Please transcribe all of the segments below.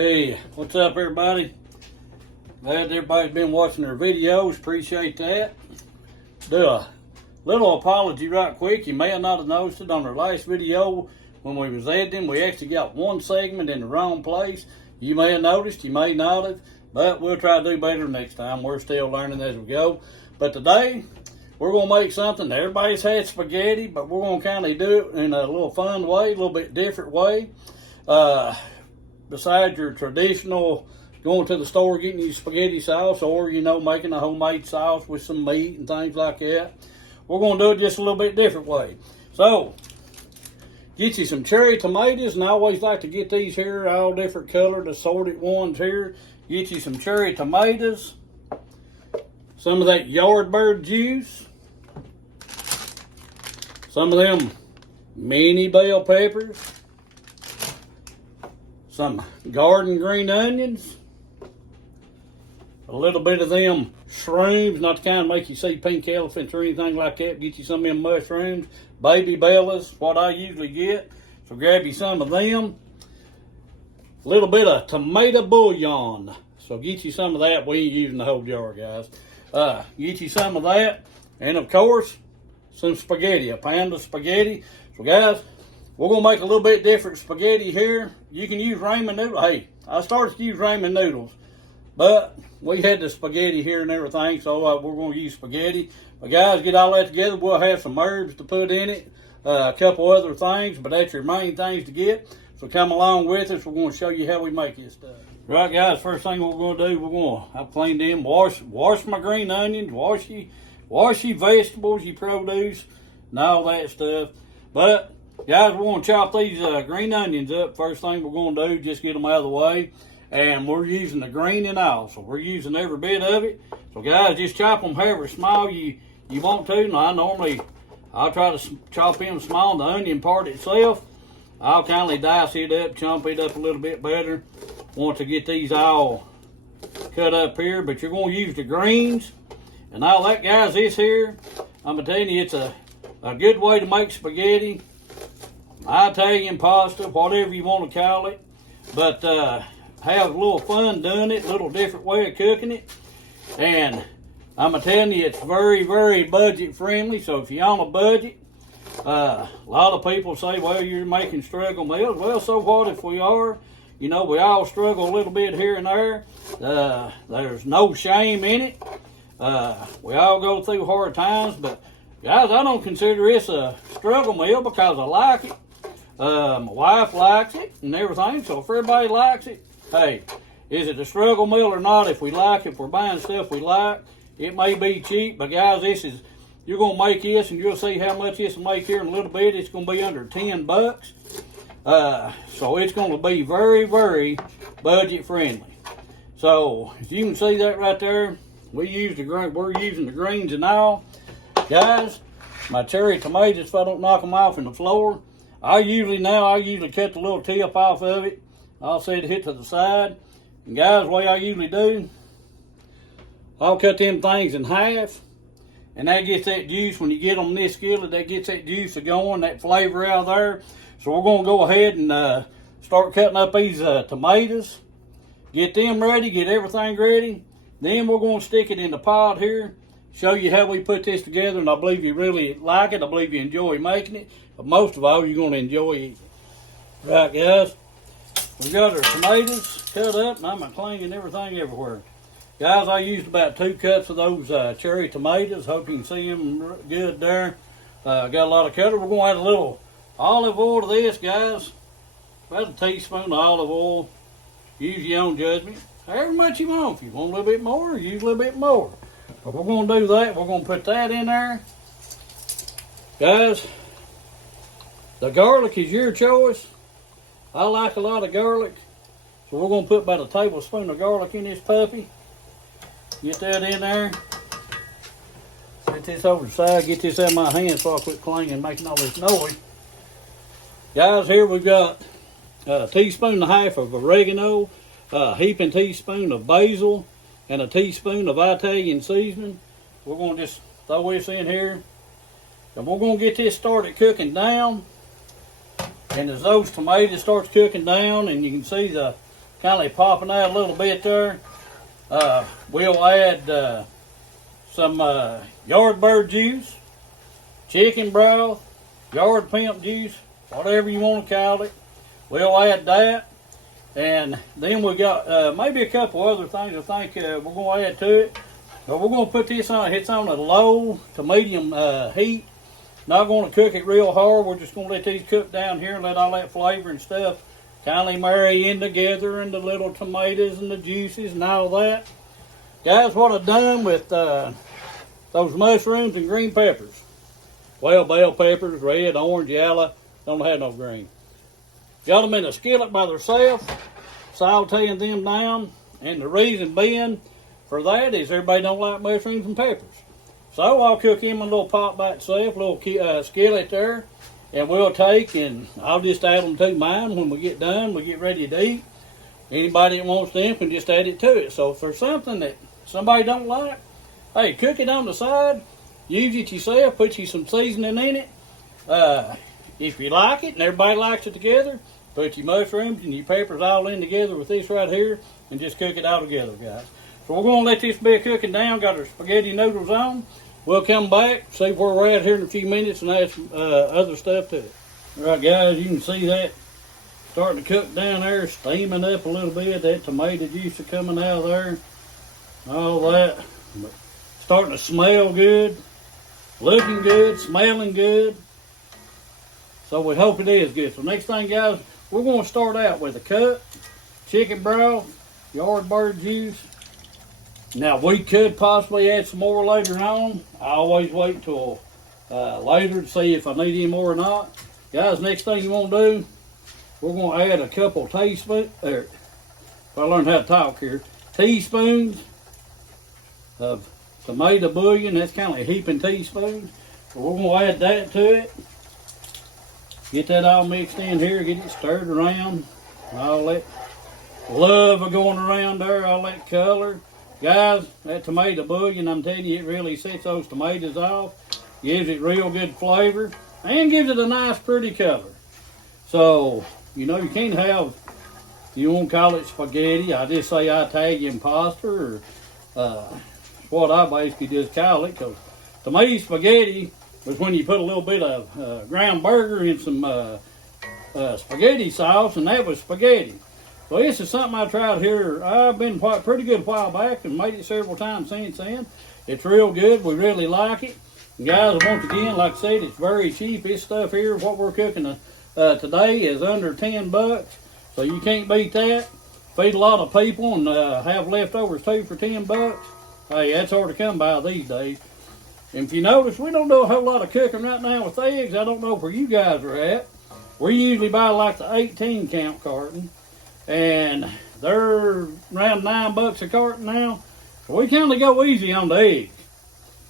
Hey, what's up everybody? Glad everybody's been watching their videos. Appreciate that. Do a little apology right quick. You may not have noticed it on our last video when we was editing. We actually got one segment in the wrong place. You may have noticed, you may not have, but we'll try to do better next time. We're still learning as we go. But today, we're going to make something. Everybody's had spaghetti, but we're going to kind of do it in a little fun way, a little bit different way. Besides your traditional going to the store getting your spaghetti sauce, or making a homemade sauce with some meat and things like that, we're going to do it just a little bit different way. So get you some cherry tomatoes, and I always like to get these here all different colored assorted ones here. Get you some cherry tomatoes, some of that yardbird juice, some of them mini bell peppers, some garden green onions, a little bit of them shrooms, not the kind that make you see pink elephants or anything like that. Get you some of them mushrooms, baby bellas, what I usually get. So grab you some of them. A little bit of tomato bullion. So get you some of that. We ain't using the whole jar, guys. Get you some of that. And of course, some spaghetti, a pound of spaghetti. So guys, we're going to make a little bit different spaghetti here. You can use ramen noodles. Hey, I started to use ramen noodles, but we had the spaghetti here and everything, so we're going to use spaghetti. But guys, get all that together. We'll have some herbs to put in it, a couple other things, but that's your main things to get. So come along with us. We're going to show you how we make this stuff. Right, guys, first thing we're going to do, I've cleaned them, wash my green onions, wash your vegetables, your produce, and all that stuff. But guys, we're going to chop these green onions up. First thing we're going to do, just get them out of the way. And we're using the green and all, so we're using every bit of it. So guys, just chop them however small you want to. Now I'll try to chop them small. The onion part itself, I'll kindly dice it up, chomp it up a little bit better once I get these all cut up here. But you're going to use the greens and all that, guys. This here, I'm going to tell you, it's a good way to make spaghetti, Italian pasta, whatever you want to call it. But have a little fun doing it, a little different way of cooking it. And I'm telling you, it's very, very budget friendly. So if you're on a budget, a lot of people say, well, you're making struggle meals. Well, so what if we are? We all struggle a little bit here and there. There's no shame in it. We all go through hard times, but guys, I don't consider this a struggle meal because I like it. My wife likes it and everything, so if everybody likes it, hey, is it a struggle meal or not? If we like it, if we're buying stuff we like, it may be cheap, but guys, you're going to make this and you'll see how much this will make here in a little bit. It's going to be under 10 bucks. So it's going to be very, very budget friendly. So if you can see that right there, we're using the greens and all. Guys, my cherry tomatoes, if I don't knock them off in the floor, I usually cut the little tip off of it. I'll set it hit to the side. And guys, the way I usually do, I'll cut them things in half. And that gets that juice, when you get them in this skillet, that gets that juice going, that flavor out there. So we're going to go ahead and start cutting up these tomatoes. Get them ready, get everything ready. Then we're going to stick it in the pot here. Show you how we put this together, and I believe you really like it. I believe you enjoy making it. But most of all, you're going to enjoy it. Right, guys. We got our tomatoes cut up, and I'm clinging everything everywhere. Guys, I used about 2 cups of those cherry tomatoes. Hope you can see them good there. Got a lot of color. We're going to add a little olive oil to this, guys. About a teaspoon of olive oil. Use your own judgment. However much you want. If you want a little bit more, use a little bit more. But we're going to do that. We're going to put that in there. Guys, the garlic is your choice. I like a lot of garlic. So we're going to put about a tablespoon of garlic in this puppy. Get that in there. Set this over the side. Get this out of my hand so I quit clanging and making all this noise. Guys, here we've got a teaspoon and a half of oregano, a heaping teaspoon of basil, and a teaspoon of Italian seasoning. We're going to just throw this in here. And we're going to get this started cooking down. And as those tomatoes starts cooking down, and you can see the kind of popping out a little bit there. We'll add some Yardbird juice, chicken broth, yard pimp juice, whatever you want to call it. We'll add that. And then we got maybe a couple other things I think we're going to add to it. But we're going to put this on, it's on a low to medium heat. Not going to cook it real hard. We're just going to let these cook down here and let all that flavor and stuff kind of marry in together, and the little tomatoes and the juices and all that. Guys, what I've done with those mushrooms and green peppers. Well, bell peppers, red, orange, yellow, don't have no green. Got them in a skillet by themselves, sauteing them down, and the reason being for that is everybody don't like mushrooms and peppers. So I'll cook him in a little pot by itself, a little skillet there, and we'll take and I'll just add them to mine when we get done, we get ready to eat. Anybody that wants them can just add it to it. So if there's something that somebody don't like, hey, cook it on the side, use it yourself, put you some seasoning in it. If you like it and everybody likes it together, put your mushrooms and your peppers all in together with this right here and just cook it all together, guys. So we're going to let this be cooking down, got our spaghetti noodles on. We'll come back, see where we're at here in a few minutes, and add some other stuff to it. All right, guys, you can see that starting to cook down there, steaming up a little bit. That tomato juice is coming out of there, all that. But starting to smell good, looking good, smelling good. So we hope it is good. So next thing, guys, we're going to start out with a cup, chicken broth, Yardbird juice. Now, we could possibly add some more later on. I always wait till later to see if I need any more or not. Guys, next thing you want to do, we're going to add a couple teaspoons, if I learned how to talk here, teaspoons of tomato bouillon. That's kind of like heaping teaspoons. So we're going to add that to it. Get that all mixed in here, get it stirred around. All that love of going around there, all that color. Guys, that tomato bouillon, I'm telling you, it really sets those tomatoes off, gives it real good flavor, and gives it a nice, pretty color. So, you know, you can't have, you won't call it spaghetti. I just say Italian pasta, or what I basically just call it, because to me, spaghetti was when you put a little bit of ground burger in some spaghetti sauce, and that was spaghetti. So this is something I tried here. I've been pretty good a while back and made it several times since then. It's real good. We really like it. And guys, once again, like I said, it's very cheap. This stuff here, what we're cooking today, is under 10 bucks. So you can't beat that. Feed a lot of people and have leftovers too for 10 bucks. Hey, that's hard to come by these days. And if you notice, we don't do a whole lot of cooking right now with eggs. I don't know where you guys are at. We usually buy like the 18 count carton. And they're around 9 bucks a carton now. So we kind of go easy on the eggs.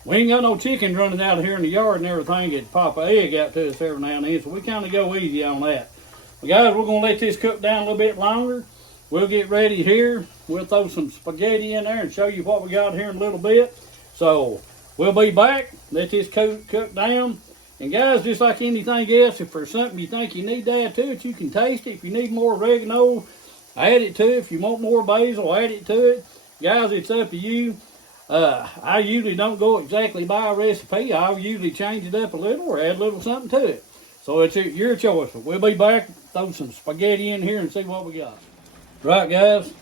We ain't got no chickens running out here in the yard and everything that pop an egg out to us every now and then. So we kind of go easy on that. But guys, we're going to let this cook down a little bit longer. We'll get ready here. We'll throw some spaghetti in there and show you what we got here in a little bit. So we'll be back. Let this cook down. And guys, just like anything else, if there's something you think you need to add to it, you can taste it. If you need more oregano, add it to it. If you want more basil, add it to it. Guys, it's up to you. I usually don't go exactly by a recipe. I'll usually change it up a little or add a little something to it. So it's your choice. We'll be back, throw some spaghetti in here and see what we got. Right, guys,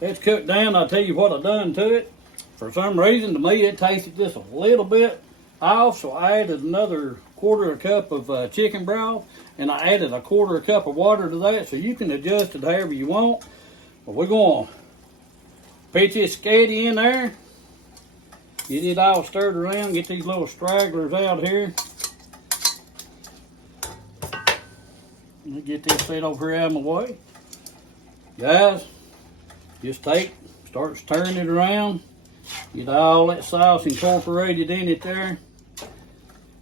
it's cooked down. I'll tell you what I've done to it. For some reason, to me, it tasted just a little bit off, so I added another quarter cup of chicken broth, and I added a quarter cup of water to that, so you can adjust it however you want. But we're going to pitch this spaghetti in there, get it all stirred around, get these little stragglers out here. Let me get this set over here out of my way. Guys, just start stirring it around, get all that sauce incorporated in it there.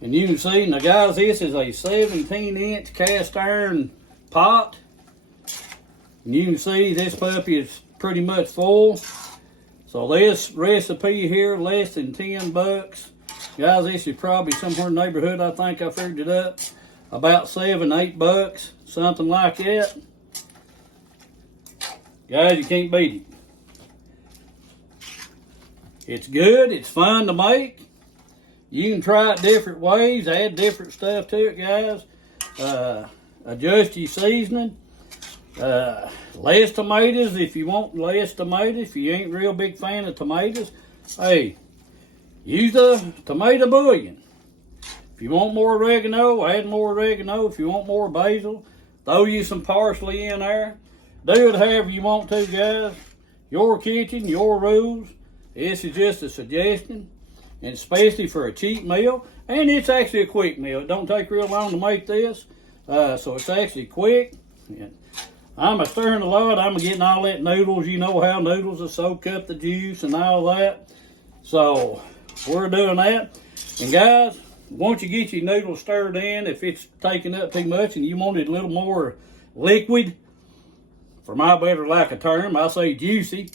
And you can see, now guys, this is a 17-inch cast iron pot. And you can see this puppy is pretty much full. So this recipe here, less than 10 bucks. Guys, this is probably somewhere in the neighborhood, I think I figured it up, about 7, 8 bucks, something like that. Guys, you can't beat it. It's good. It's fun to make. You can try it different ways. Add different stuff to it, guys. Adjust your seasoning. Less tomatoes if you want less tomatoes. If you ain't a real big fan of tomatoes, hey, use the tomato bullion. If you want more oregano, add more oregano. If you want more basil, throw you some parsley in there. Do it however you want to, guys. Your kitchen, your rules. This is just a suggestion, and especially for a cheap meal. And it's actually a quick meal. It don't take real long to make this, so it's actually quick. And I'm a stirring a lot. I'm getting all that noodles. You know how noodles will soak up the juice and all that. So we're doing that. And guys, once you get your noodles stirred in, if it's taking up too much and you want it a little more liquid, for my better lack of term, I say juicy.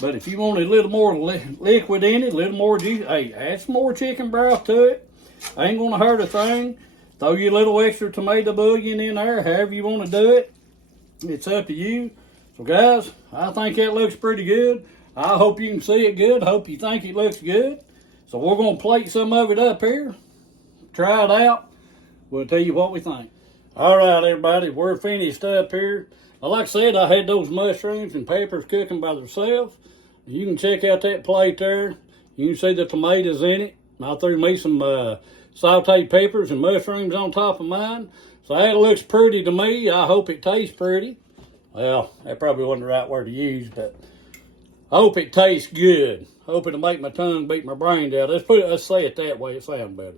But if you want a little more liquid in it, a little more juice, hey, add some more chicken broth to it. Ain't gonna hurt a thing. Throw you a little extra tomato bullion in there, however you want to do it. It's up to you. So guys, I think that looks pretty good. I hope you can see it good. Hope you think it looks good. So we're gonna plate some of it up here. Try it out. We'll tell you what we think. All right, everybody, we're finished up here. Like I said, I had those mushrooms and peppers cooking by themselves. You can check out that plate there. You can see the tomatoes in it. I threw me some sauteed peppers and mushrooms on top of mine. So that looks pretty to me. I hope it tastes pretty. Well, that probably wasn't the right word to use, but I hope it tastes good. Hope it'll make my tongue beat my brain out. Let's say it that way. It sounds better.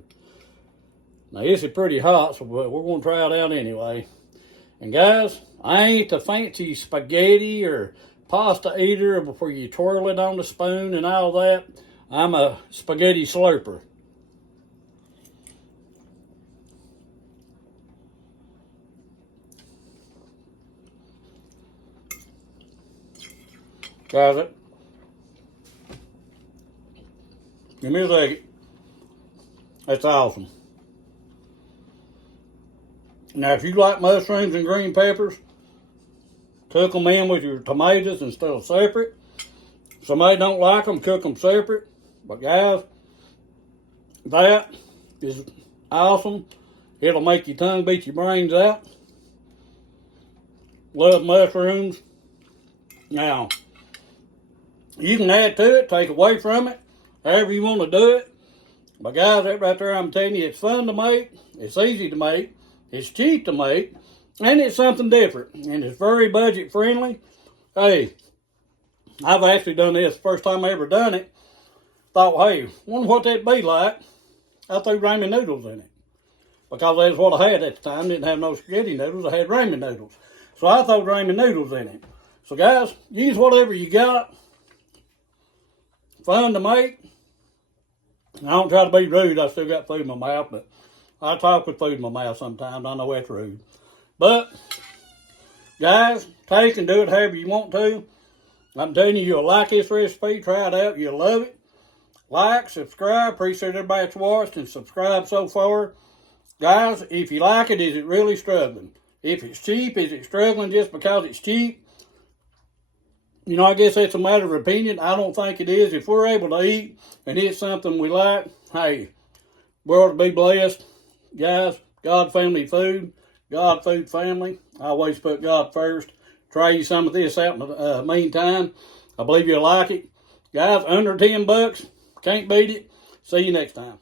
Now, this is pretty hot, so we're going to try it out anyway. And guys, I ain't the fancy spaghetti or pasta eater before you twirl it on the spoon and all that. I'm a spaghetti slurper. Guys, it. Give me a second. That's awesome. Now, if you like mushrooms and green peppers, cook them in with your tomatoes instead of separate. If somebody don't like them, cook them separate. But guys, that is awesome. It'll make your tongue beat your brains out. Love mushrooms. Now, you can add to it, take away from it, however you want to do it. But guys, that right there, I'm telling you, it's fun to make. It's easy to make. It's cheap to make. And it's something different. And it's very budget friendly. Hey, I've actually done this the first time I ever done it. Thought, hey, wonder what that'd be like. I threw ramen noodles in it. Because that's what I had at the time. Didn't have no spaghetti noodles. I had ramen noodles. So I threw ramen noodles in it. So guys, use whatever you got. Fun to make. I don't try to be rude. I still got food in my mouth, but I talk with food in my mouth sometimes. I know that's rude. But, guys, take and do it however you want to. I'm telling you, you'll like this recipe. Try it out. You'll love it. Like, subscribe. Appreciate everybody that's watched and subscribed so far. Guys, if you like it, is it really struggling? If it's cheap, is it struggling just because it's cheap? You know, I guess that's a matter of opinion. I don't think it is. If we're able to eat and eat something we like, hey, we're to be blessed. Guys, God family food, God food family. I always put God first. Try you some of this out in the meantime. I believe you'll like it. Guys, under $10, can't beat it. See you next time.